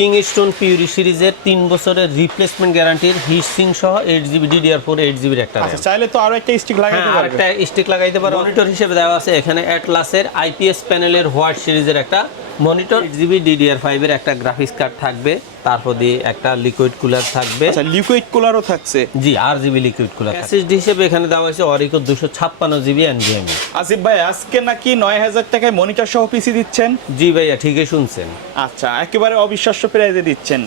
King stone puree সিরিজের তিন বছরের রিপ্লেসমেন্ট গ্যারান্টির হিট সিং সহ eight GB DDR four eight জিবির একটা আছে চাইলে তো আরও একটা স্টিক লাগাইতে পারো একটা স্টিক লাগাইতে পারো। মনিটর হিসেবে দেওয়া আছে এখানে অ্যাটলাসের আইপিএস প্যানেলের হোয়াইট সিরিজের একটা মনিটর জিবি ডিডিআর ফাইভের একটা গ্রাফিক্স কার্ড থাকবে তারপর দিয়ে একটা লিকুইড কুলার থাকবে। আচ্ছা লিকুইড কুলারও থাকছে? জি আর জিবি লিকুইড কুলার এসএসডি হিসেবে এখানে দেওয়া হয়েছে অরিকো দুশো ছাপ্পান্ন জিবি এনভিএমই আসিফ ভাই আজকে নাকি নয় হাজার টাকায় মনিটর সহ পিসি দিচ্ছেন? জি ভাইয়া ঠিকই শুনছেন। আচ্ছা একেবারে অবিশ্বাস্য প্রাইজে দিচ্ছেন।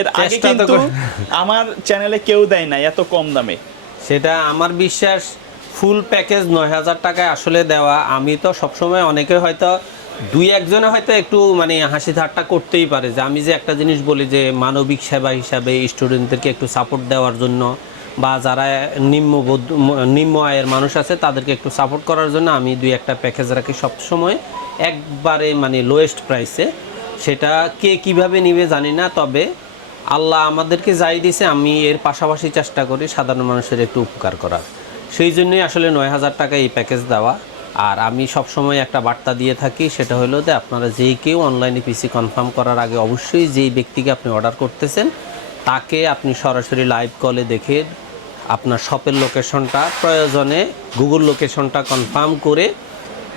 এর আগে কিন্তু আমার চ্যানেলে কেউ দেয় না এত কম দামে। সেটা আমার বিশ্বাস ফুল প্যাকেজ নয় হাজার টাকায় আসলে দেওয়া। আমি তো সবসময় অনেকে হয়তো দুই একজনে হয়তো একটু মানে হাসি ঠাট্টা করতেই পারে যে আমি যে একটা জিনিস বলি যে মানবিক সেবা হিসাবে স্টুডেন্টদেরকে একটু সাপোর্ট দেওয়ার জন্য বা যারা নিম্ন নিম্ন আয়ের মানুষ আছে তাদেরকে একটু সাপোর্ট করার জন্য আমি দুই একটা প্যাকেজ রাখি সবসময়। একবারে মানে লোয়েস্ট প্রাইসে সেটা কে কীভাবে নিবে জানি না, তবে আল্লাহ আমাদেরকে যাই দিছে, আমি এর পাশাপাশি চেষ্টা করি সাধারণ মানুষের একটু উপকার করার। সেই জন্যই আসলে নয় হাজার টাকা এই প্যাকেজ দেওয়া। আর আমি সব সময় একটা বার্তা দিয়ে থাকি, সেটা হলো যে আপনারা যেই কেউ অনলাইনে পিসি কনফার্ম করার আগে অবশ্যই যেই ব্যক্তিকে আপনি অর্ডার করতেছেন, তাকে আপনি সরাসরি লাইভ কলে দেখে আপনার শপের লোকেশনটা প্রয়োজনে গুগল লোকেশনটা কনফার্ম করে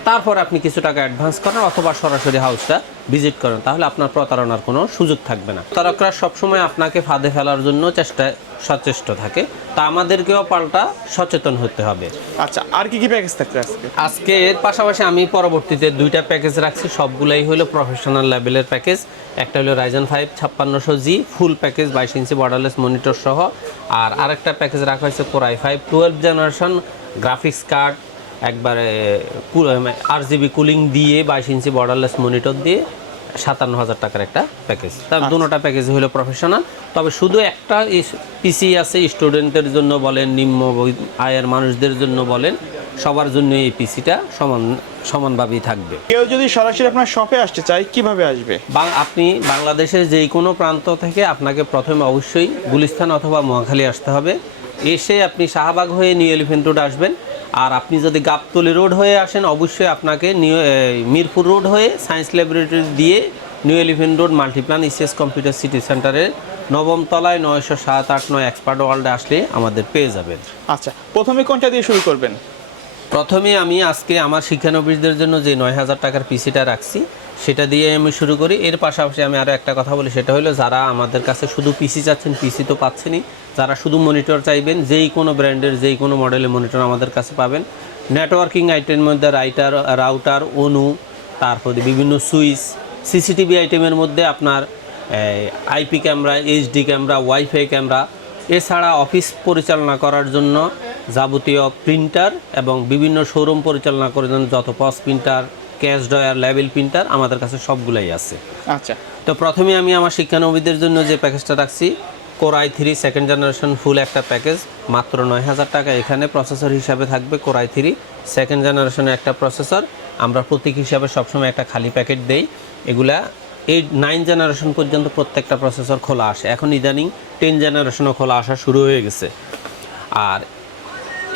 তারপর আপনি কিছু টাকা অ্যাডভান্স করেন অথবা সরাসরি হাউসটা ভিজিট করেন তাহলে আপনার প্রতারণার কোনো সুযোগ থাকবে না। তারকরা সবসময় আপনাকে ফাঁদে ফেলার জন্য চেষ্টা সচেষ্ট থাকে। তা আমাদেরকেও পাল্টা সচেতন হতে হবে। আচ্ছা আর কি কি প্যাকেজ থাকছে আজকে? আজকে এর পাশাপাশি আমি পরবর্তীতে দুইটা প্যাকেজ রাখছি। সবগুলাই হলো প্রফেশনাল লেভেলের প্যাকেজ একটা হলো রাইজন ফাইভ ছাপ্পান্নশো জি ফুল প্যাকেজ বাইশ ইঞ্চি বর্ডারলেস মনিটর সহ। আর আরেকটা প্যাকেজ রাখা হয়েছে core i five twelve generation graphics card একবারে আর জিবি কুলিং দিয়ে বাইশ ইঞ্চি বর্ডারলেস মনিটর দিয়ে সাতান্ন হাজার টাকার একটা প্যাকেজ তার দুটোটা প্যাকেজ হলো প্রফেশনাল তবে শুধু একটা পিসি আছে স্টুডেন্টদের জন্য বলেন নিম্ন আয়ের মানুষদের জন্য বলেন সবার জন্য এই পিসিটা সমান সমানভাবেই থাকবে। কেউ যদি সরাসরি আপনার শপে আসতে চায় কীভাবে আসবে? বাং আপনি বাংলাদেশের যে কোনো প্রান্ত থেকে আপনাকে প্রথমে অবশ্যই গুলিস্তান অথবা মহাখালী আসতে হবে। এসে আপনি শাহবাগ হয়ে নিউ এলিফেন্ট রোড আসবেন। আর আপনি যদি গাবতলি রোড হয়ে আসেন অবশ্যই আপনাকে নিউ মিরপুর রোড হয়ে সায়েন্স ল্যাবরেটরি দিয়ে new eleven road Multiplan ECS computer city সেন্টারের নবম তলায় নয়শো সাত আট নয় এক্সপার্ট ওয়ার্ল্ডে আসলে আমাদের পেয়ে যাবেন। আচ্ছা প্রথমে কোনটা দিয়ে শুরু করবেন? প্রথমে আমি আজকে আমার শিক্ষানবিশদের জন্য যে নয় হাজার টাকার পিসিটা রাখছি সেটা দিয়ে আমি শুরু করি। এর পাশাপাশি আমি আরও একটা কথা বলি, সেটা হলো যারা আমাদের কাছে শুধু পিসি চাচ্ছেন পিসি তো পাচ্ছেনই। যারা শুধু মনিটর চাইবেন, যেই কোনো ব্র্যান্ডের যেই কোনো মডেলের মনিটর আমাদের কাছে পাবেন। নেটওয়ার্কিং আইটেমের মধ্যে রাইটার রাউটার অনু তারপরে বিভিন্ন সুইচ সিসিটিভি আইটেমের মধ্যে আপনার IP camera HD camera WiFi camera এছাড়া অফিস পরিচালনা করার জন্য যাবতীয় প্রিন্টার এবং বিভিন্ন শোরুম পরিচালনা করার জন্য যত পস প্রিন্টার ক্যাশ ডয়ার লেভেল প্রিন্টার আমাদের কাছে সবগুলাই আছে। আচ্ছা। তো প্রথমে আমি আমার শিক্ষানবীদের জন্য যে প্যাকেজটা রাখছি core i three second generation full একটা প্যাকেজ মাত্র নয় হাজার টাকা। এখানে প্রসেসর হিসাবে থাকবে কোরাই থ্রি সেকেন্ড জেনারেশনের একটা প্রসেসর আমরা প্রতীক হিসাবে সবসময় একটা খালি প্যাকেট দেই। এগুলা এই নাইন জেনারেশন পর্যন্ত প্রত্যেকটা প্রসেসর খোলা আসে। এখন ইদানিং টেন জেনারেশনও খোলা আসা শুরু হয়ে গেছে। আর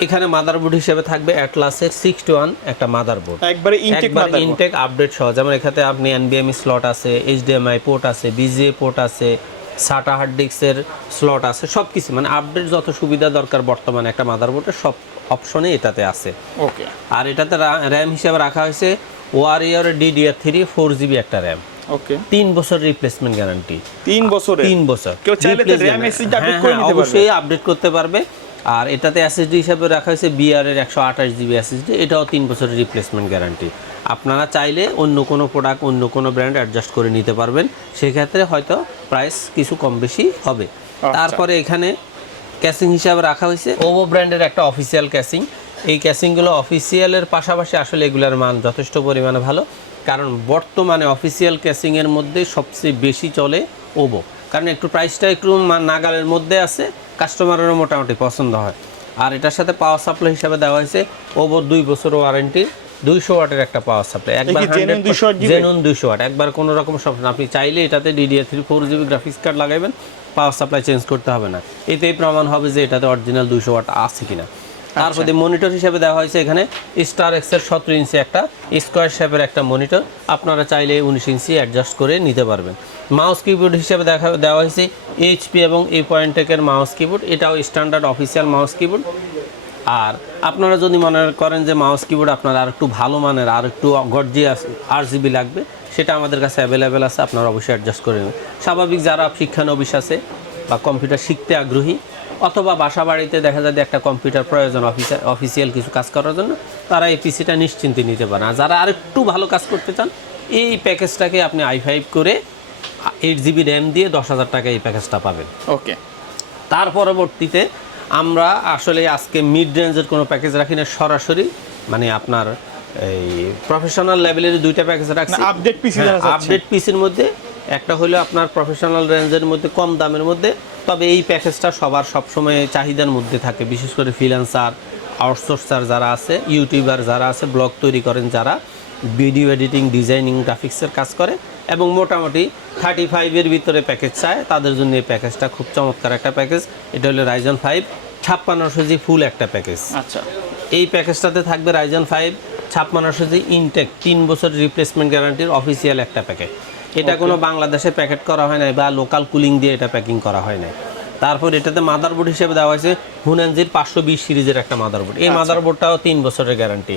এখানে মাদারবোর্ড হিসেবে থাকবে অ্যাটলাসের সিক্সটি ওয়ান একটা মাদারবোর্ড একবারে ইনটেক মাদারবোর্ড ইনটেক আপডেট সহ যেমন এখানে আপনি এনবিএমই স্লট আছে এইচডিএমআই পোর্ট আছে বিজিএ পোর্ট আছে সাটা হার্ড ডিস্কের স্লট আছে সব কিছু মানে আপডেট যত সুবিধা দরকার বর্তমানে একটা মাদারবোর্ডের সব অপশনে এটাতে আছে। ওকে আর এটাতে র্যাম হিসেবে রাখা হয়েছে warrior DDR three four GB একটা র্যাম ওকে তিন বছর রিপ্লেসমেন্ট গ্যারান্টি তিন বছরে তিন বছর। কেউ চাইলে RAM গ্যারান্টি। হ্যাঁ, করে হ্যাঁ, নিতে পারবে। অবশ্যই আপডেট করতে পারবে। আর এটাতে এসএসডি হিসাবে রাখা হয়েছে বিআর এর একশো আঠাশ জিবি এসএসডি এটাও তিন বছরের রিপ্লেসমেন্ট গ্যারান্টি আপনারা চাইলে অন্য কোনো প্রোডাক্ট অন্য কোনো ব্র্যান্ড অ্যাডজাস্ট করে নিতে পারবেন। সেক্ষেত্রে হয়তো প্রাইস কিছু কম বেশি হবে। তারপরে এখানে ক্যাসিং হিসাবে রাখা হয়েছে। ওভো ব্র্যান্ডের একটা অফিসিয়াল ক্যাসিং এই ক্যাসিংগুলো অফিসিয়ালের পাশাপাশি আসলে এগুলোর মান যথেষ্ট পরিমাণে ভালো। কারণ বর্তমানে অফিসিয়াল ক্যাসিংয়ের মধ্যে সবচেয়ে বেশি চলে ওভো কারণ একটু প্রাইসটা একটু নাগালের মধ্যে আছে। কাস্টমারেরও মোটামুটি পছন্দ হয়। আর এটার সাথে পাওয়ার সাপ্লাই হিসাবে দেওয়া হয়েছে ওভো দুই বছর ওয়ারেন্টি দুইশো ওয়াটের একটা পাওয়ার সাপ্লাই একবার genuine 200 watt দিবে? জেনুন দুইশো ওয়াট একবার কোনো রকম সমস্যা আপনি চাইলে এটাতে DDR three four GB graphics card লাগাবেন পাওয়ার সাপ্লাই চেঞ্জ করতে হবে না। এতেই প্রমাণ হবে যে এটাতে অরিজিনাল দুইশো ওয়াট আছে কিনা। তারপরে মনিটর হিসেবে দেওয়া হয়েছে এখানে স্টার এক্সের সতেরো ইঞ্চি একটা স্কোয়ার শেপের একটা মনিটর আপনারা চাইলে উনিশ ইঞ্চি অ্যাডজাস্ট করে নিতে পারবেন। মাউস কিবোর্ড হিসেবে দেখা দেওয়া হয়েছে এইচপি এবং এই পয়েন্টেকের মাউস কিবোর্ড এটাও স্ট্যান্ডার্ড অফিসিয়াল মাউস কিবোর্ড আর আপনারা যদি মনে করেন যে মাউস কিবোর্ড আপনার আর একটু ভালো মানের আর একটু গর্জিয়াস আর জিবি লাগবে সেটা আমাদের কাছে অ্যাভেলেবেল আছে আপনারা অবশ্যই অ্যাডজাস্ট করে নেবেন। স্বাভাবিক যারা শিক্ষানবিশ আছে বা কম্পিউটার শিখতে আগ্রহী অথবা বাসা বাড়িতে দেখা যায় যে একটা কম্পিউটার প্রয়োজন অফিসে অফিসিয়াল কিছু কাজ করার জন্য তারা এই পিসিটা নিশ্চিন্তে নিতে পারে। আর যারা আর একটু ভালো কাজ করতে চান এই প্যাকেজটাকে আপনি আই ফাইভ করে এইট জিবি র্যাম দিয়ে দশ হাজার টাকা এই প্যাকেজটা পাবেন। ওকে তার পরবর্তীতে আমরা আসলে আজকে মিড রেঞ্জের কোনো প্যাকেজ রাখি না সরাসরি মানে আপনার এই প্রফেশনাল লেভেলের দুইটা প্যাকেজ রাখছি। update PC আপডেট পিসির মধ্যে একটা হলো আপনার প্রফেশনাল রেঞ্জের মধ্যে কম দামের মধ্যে তবে এই প্যাকেজটা সবার সবসময় চাহিদার মধ্যে থাকে। বিশেষ করে ফ্রিল্যান্সার আউটসোর্সার যারা আছে ইউটিউবার যারা আছে ব্লগ তৈরি করেন যারা ভিডিও এডিটিং ডিজাইনিং গ্রাফিক্সের কাজ করে এবং মোটামুটি থার্টি ফাইভের ভিতরে প্যাকেজ চায় তাদের জন্য এই প্যাকেজটা খুব চমৎকার একটা প্যাকেজ এটা হলো রাইজন ফাইভ ছাপ্পান্নশো জি ফুল একটা প্যাকেজ আচ্ছা। এই প্যাকেজটাতে থাকবে রাইজন ফাইভ ছাপ্পান্নশো জি ইনটেক তিন বছর রিপ্লেসমেন্ট গ্যারান্টির অফিসিয়াল একটা প্যাকেট এটা কোনো বাংলাদেশে প্যাকেট করা হয় নাই বা লোকাল কুলিং দিয়ে এটা প্যাকিং করা হয় নাই। তারপর এটাতে মাদারবোর্ড হিসেবে দেওয়া হয়েছে হুনানজির পাঁচশো বিশ সিরিজের একটা মাদারবোর্ড এই মাদারবোর্ডটাও তিন বছরের গ্যারান্টি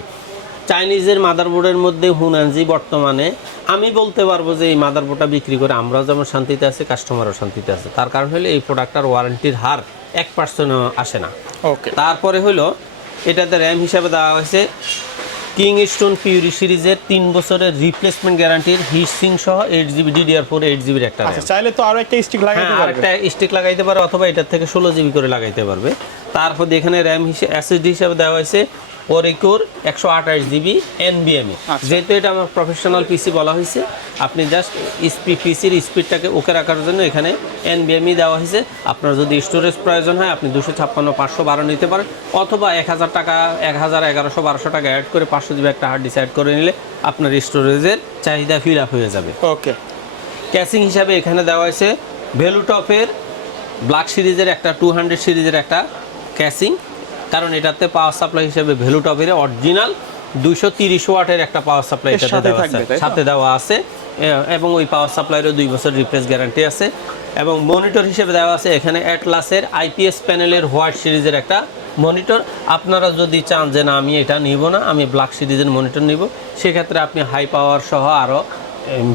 চাইনিজের মাদারবোর্ডের মধ্যে হুনানজি বর্তমানে আমি বলতে পারব যে এই মাদারবোর্ডটা বিক্রি করে আমরাও যেমন শান্তিতে আছে কাস্টমারও শান্তিতে আছে। তার কারণ হলো এই প্রোডাক্টটার ওয়ারেন্টির হার এক পার্সেন্টও আসে না। ওকে তারপরে হলো এটাতে র্যাম হিসাবে দেওয়া হয়েছে কিং স্টোন পিউরি সিরিজের তিন বছরের রিপ্লেসমেন্ট গ্যারান্টির হিসিং সহ eight GB DDR four eight জিবির একটা চাইলে তো আরও একটা স্টিক লাগাইতে হ্যাঁ পারবে। একটা স্টিক লাগাইতে পারবে অথবা এটার থেকে ষোলো জিবি করে লাগাইতে পারবে। তারপর এখানে র্যাম হিসেবে এসএসডি হিসাবে দেওয়া হয়েছে ওরিকোর একশো আঠাশ জিবি এনবিএমএ আচ্ছা। যেহেতু এটা আমার প্রফেশনাল পিসি বলা হয়েছে আপনি জাস্ট স্পি পিসির স্পিডটাকে ওকে রাখার জন্য এখানে এনবিএমই দেওয়া হয়েছে। আপনার যদি স্টোরেজ প্রয়োজন হয় আপনি দুশো ছাপ্পান্ন পাঁচশো বারো নিতে পারেন অথবা এক হাজার টাকা এক হাজার এগারোশো বারোশো টাকা অ্যাড করে পাঁচশো জিবি একটা হার্ড ডিসাইড করে নিলে আপনার স্টোরেজের চাহিদা ফিল আপ হয়ে যাবে। ওকে ক্যাসিং হিসাবে এখানে দেওয়া হয়েছে ভ্যালুটপের ব্ল্যাক সিরিজের একটা টু হান্ড্রেড সিরিজের একটা ক্যাসিং কারণ এটাতে পাওয়ার সাপ্লাই হিসেবে ভ্যালুটপের অরিজিনাল দুইশো তিরিশ ওয়াটের একটা পাওয়ার সাপ্লাই এটাতে সাথে দেওয়া আছে। সাথে দেওয়া আছে। এবং ওই পাওয়ার সাপ্লাইয়েরও দুই বছর রিপ্লেস গ্যারান্টি আছে। এবং মনিটর হিসেবে দেওয়া আছে এখানে অ্যাটলাসের আইপিএস প্যানেলের হোয়াইট সিরিজের একটা মনিটর আপনারা যদি চান যে না আমি এটা নিব না আমি ব্ল্যাক সিরিজের মনিটর নিব সেক্ষেত্রে আপনি হাই পাওয়ার সহ আরও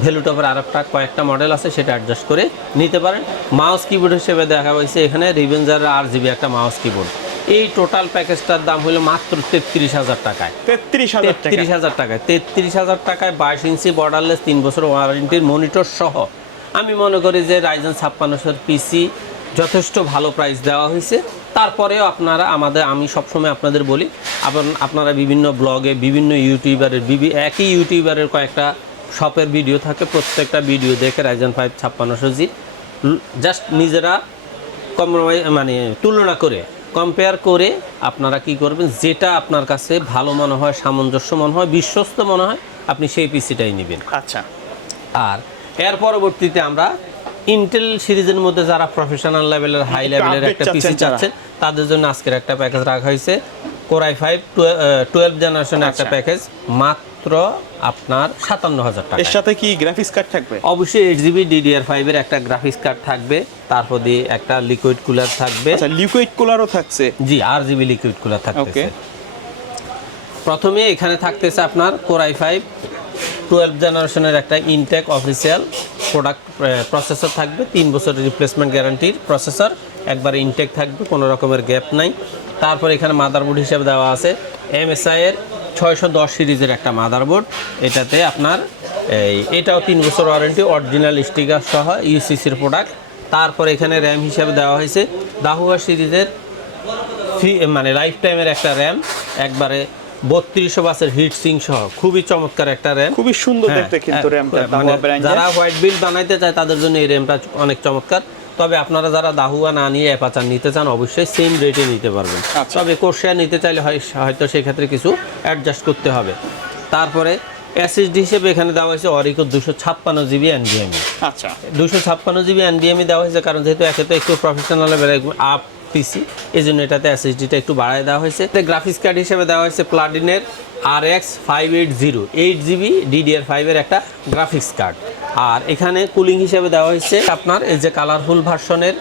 ভ্যালুটপের আর একটা কয়েকটা মডেল আছে সেটা অ্যাডজাস্ট করে নিতে পারেন। মাউস কিবোর্ড হিসেবে দেখা হয়েছে এখানে রিভেঞ্জার আর জিবি একটা মাউস কিবোর্ড এই টোটাল প্যাকেজটার দাম হলো মাত্র তেত্রিশ হাজার টাকায়। তেত্রিশ হাজার তেত্রিশ হাজার টাকায়। তেত্রিশ হাজার টাকায় বাইশ ইঞ্চি বর্ডারলেস তিন বছর ওয়ারেন্টির মনিটর সহ। আমি মনে করি যে রাইজেন ছাপ্পান্নশোর পিসি যথেষ্ট ভালো প্রাইস দেওয়া হয়েছে। তারপরেও আপনারা আমাদের আমি সবসময় আপনাদের বলি আপনারা বিভিন্ন ব্লগে বিভিন্ন ইউটিউবারের বিভি একই ইউটিউবারের কয়েকটা শপের ভিডিও থাকে। প্রত্যেকটা ভিডিও দেখে রাইজেন ফাইভ ছাপ্পান্নশো জি। জাস্ট নিজেরা কম্প্রোমাইজ মানে তুলনা করে কম্পেয়ার করে আপনারা কি করবেন? যেটা আপনার কাছে ভালো মনে হয় সামঞ্জস্য মনে হয় বিশ্বস্ত মনে হয় আপনি সেই পিসিটাই নেবেন। আচ্ছা। আর এর পরবর্তীতে আমরা ইন্টেল সিরিজের মধ্যে যারা প্রফেশনাল লেভেলের হাই লেভেলের একটা পিসি চাচ্ছেন তাদের জন্য আজকের একটা প্যাকেজ রাখা হয়েছে। Core i five twelve generation একটা। প্যাকেজ মাত্র আপনার সাতান্ন হাজার টাকা। এর সাথে কি গ্রাফিক্স কার্ড থাকবে? অবশ্যই এইট জিবি ডিডিআর ফাইভের একটা গ্রাফিক্স কার্ড থাকবে তারপর দিয়ে একটা লিকুইড কুলার থাকবে। আচ্ছা লিকুইড কুলারও থাকছে? জি R GB liquid cooler Okay. প্রথমে এখানে থাকতেছে আপনার কোরাই ফাইভ টুয়েলভ জেনারেশনের একটা ইনটেক অফিসিয়াল প্রোডাক্ট প্রসেসর থাকবে তিন বছরের রিপ্লেসমেন্ট গ্যারান্টির প্রসেসর একবার ইনটেক থাকবে কোনো রকমের গ্যাপ নাই। তারপর এখানে মাদারবোর্ড হিসেবে দেওয়া আছে এমএসআই এর ছয়শো দশ সিরিজের একটা মাদারবোর্ড। এটাতে আপনার এই এটাও তিন বছর ওয়ারেন্টি অরিজিনাল স্টিকার সহ ইউসিসির প্রোডাক্ট। তারপর এখানে র্যাম হিসাবে দেওয়া হয়েছে। দাহুয়া সিরিজের ফ্রি মানে লাইফ টাইমের একটা র্যাম। একবারে বত্রিশশো বাসের হিট সিং সহ। খুবই চমৎকার একটা র্যাম। খুবই সুন্দর হ্যাঁ, দেখতে কিন্তু হ্যাঁ, র্যামটা মানে যারা হোয়াইট বিল বানাইতে চায় তাদের জন্য এই র্যামটা অনেক চমৎকার। তবে আপনারা যারা দাহুয়া না নিয়ে অ্যাপাচার নিতে চান অবশ্যই সেম রেটে নিতে পারবেন। আচ্ছা। তবে কোর্সিয়া নিতে চাইলে হয় হয়তো সেক্ষেত্রে কিছু অ্যাডজাস্ট করতে হবে। তারপরে এসএসডি হিসেবে এখানে দেওয়া হয়েছে অরিকো দুশো ছাপ্পান্ন জিবি এনডিএমই আচ্ছা। দুশো ছাপ্পান্ন জিবি এনডিএমই দেওয়া হয়েছে কারণ যেহেতু একে তো একটু প্রফেশনাল লেভেল আপ পিসি এই জন্য এটাতে এসএসডিটা একটু বাড়ায় দেওয়া হয়েছে। গ্রাফিক্স কার্ড হিসেবে দেওয়া হয়েছে প্লাডিনের R X five eight zero eight GB DDR ফাইভের একটা গ্রাফিক্স কার্ড আর এখানে কুলিং হিসেবে দেওয়া হয়েছে আপনার এই যে কালারফুল ভার্সনের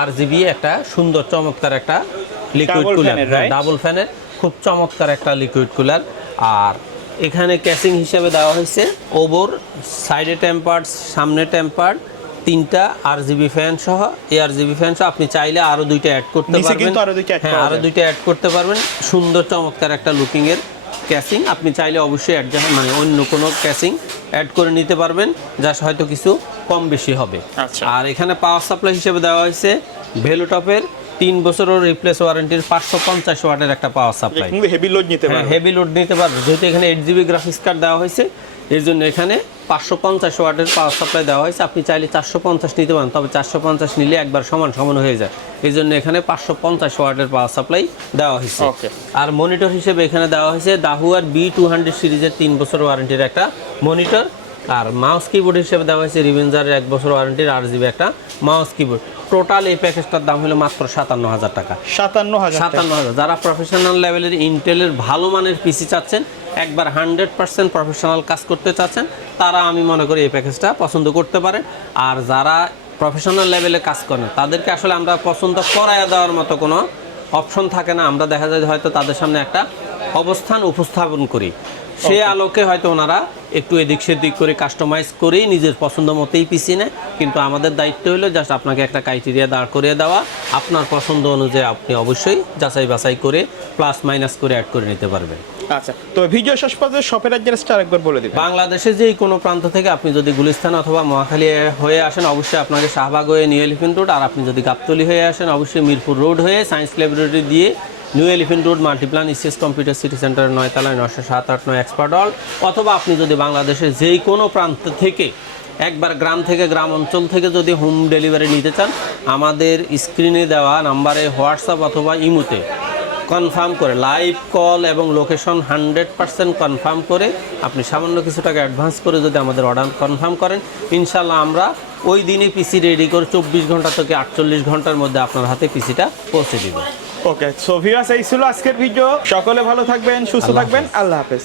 আর জিবি একটা সুন্দর চমৎকার একটা লিকুইড কুলার? ডাবল ফ্যানের খুব চমৎকার একটা লিকুইড কুলার আর এখানে ক্যাসিং হিসেবে দেওয়া হয়েছে ওভর সাইডে টেম্পার্ড সামনে টেম্পার্ড তিনটা আর জিবি ফ্যান সহ এই আর জিবি ফ্যান সহ আপনি চাইলে আরও দুইটা অ্যাড করতে পারবেন। হ্যাঁ করা আরও দুইটা অ্যাড করতে পারবেন। সুন্দর চমৎকার একটা লুকিং এর ক্যাসিং আপনি চাইলে অবশ্যই অ্যাডজাস্ট মানে অন্য কোনো ক্যাসিং অ্যাড করে নিতে পারবেন যা হয়তো কিছু কম বেশি হবে। আচ্ছা। আর এখানে পাওয়ার সাপ্লাই হিসেবে দেওয়া হয়েছে ভেলোটপের তিন বছরের রিপ্লেস ওয়ারেন্টির পাঁচশো পঞ্চাশ ওয়াটের একটা পাওয়ার সাপ্লাই হেভি লোড নিতে হ্যাঁ পারবে। হেভি লোড নিতে পারবে। যেহেতু এখানে এইট জিবি গ্রাফিক্স কার্ড দেওয়া হয়েছে এর জন্য এখানে পাঁচশো পঞ্চাশ ওয়াটের পাওয়ার সাপ্লাই দেওয়া হয়েছে। আপনি চাইলে চারশো পঞ্চাশ নিতে পারেন তবে চারশো পঞ্চাশ নিলে একবার সমান সমান হয়ে যায়। এই জন্য এখানে পাঁচশো পঞ্চাশ ওয়াটের পাওয়ার সাপ্লাই দেওয়া হয়েছে। আর মনিটর হিসেবে এখানে দেওয়া হয়েছে দাহুয়ার বি টু হান্ড্রেড সিরিজের তিন বছর ওয়ারেন্টির একটা মনিটর আর মাউস কিবোর্ড হিসেবে দেওয়া হয়েছে রিভেঞ্জারের এক বছর ওয়ারেন্টির আর জিবি একটা মাউস কিবোর্ড টোটাল এই প্যাকেজটার দাম হলো মাত্র সাতান্ন হাজার টাকা। সাতান্ন হাজার সাতান্ন হাজার যারা প্রফেশনাল লেভেলের ইন্টেলের ভালো মানের পিসি চাচ্ছেন একবার হান্ড্রেড পার্সেন্ট প্রফেশনাল কাজ করতে চাচ্ছেন তারা আমি মনে করি এই প্যাকেজটা পছন্দ করতে পারেন। আর যারা প্রফেশনাল লেভেলে কাজ করেন তাদেরকে আসলে আমরা পছন্দ করায় দেওয়ার মতো কোনো অপশন থাকে না। আমরা দেখা যায় হয়তো তাদের সামনে একটা অবস্থান উপস্থাপন করি। সে আলোকে হয়তো ওনারা একটু এদিক সেদিক করে কাস্টমাইজ করেই নিজের পছন্দ মতোই পিসি নেয়। কিন্তু আমাদের দায়িত্ব হলো জাস্ট আপনাকে একটা ক্রাইটেরিয়া দাঁড় করিয়ে দেওয়া। আপনার পছন্দ অনুযায়ী আপনি অবশ্যই যাচাই বাছাই করে প্লাস মাইনাস করে অ্যাড করে নিতে পারবেন। আচ্ছা তো ভিডিও শেষ পর্যন্ত শপের অ্যাড্রেসটা আরেকবার বলে দিবেন। বাংলাদেশে যে কোনো প্রান্ত থেকে আপনি যদি গুলিস্তান অথবা মহাখালী হয়ে আসেন অবশ্যই আপনাকে শাহবাগ হয়ে নিউ এলিফেন্ট রোড আর আপনি যদি গাবতলি হয়ে আসেন অবশ্যই মিরপুর রোড হয়ে সায়েন্স ল্যাবরেটরি দিয়ে New Elephant Road, Multiplan ECS Computer City সেন্টারের নয়তলায় নশো সাত আট নয় এক্সপার্ট হল অথবা আপনি যদি বাংলাদেশের যেই কোনো প্রান্ত থেকে, একবার গ্রাম থেকে গ্রাম অঞ্চল থেকে যদি হোম ডেলিভারি নিতে চান, আমাদের স্ক্রিনে দেওয়া নাম্বারে হোয়াটসঅ্যাপ অথবা ইমোতে কনফার্ম করে, লাইভ কল এবং লোকেশন হান্ড্রেড পার্সেন্ট কনফার্ম করে আপনি সামান্য কিছু টাকা অ্যাডভান্স করে যদি আমাদের অর্ডার কনফার্ম করেন, ইনশাল্লাহ আমরা ওই দিনই পিসি রেডি করে চব্বিশ ঘণ্টা থেকে আটচল্লিশ ঘণ্টার মধ্যে আপনার হাতে পিসিটা পৌঁছে দিব। ওকে সো ভিউয়ার্স এই ছিল আজকের ভিডিও সকলে ভালো থাকবেন সুস্থ থাকবেন। আল্লাহ হাফেজ।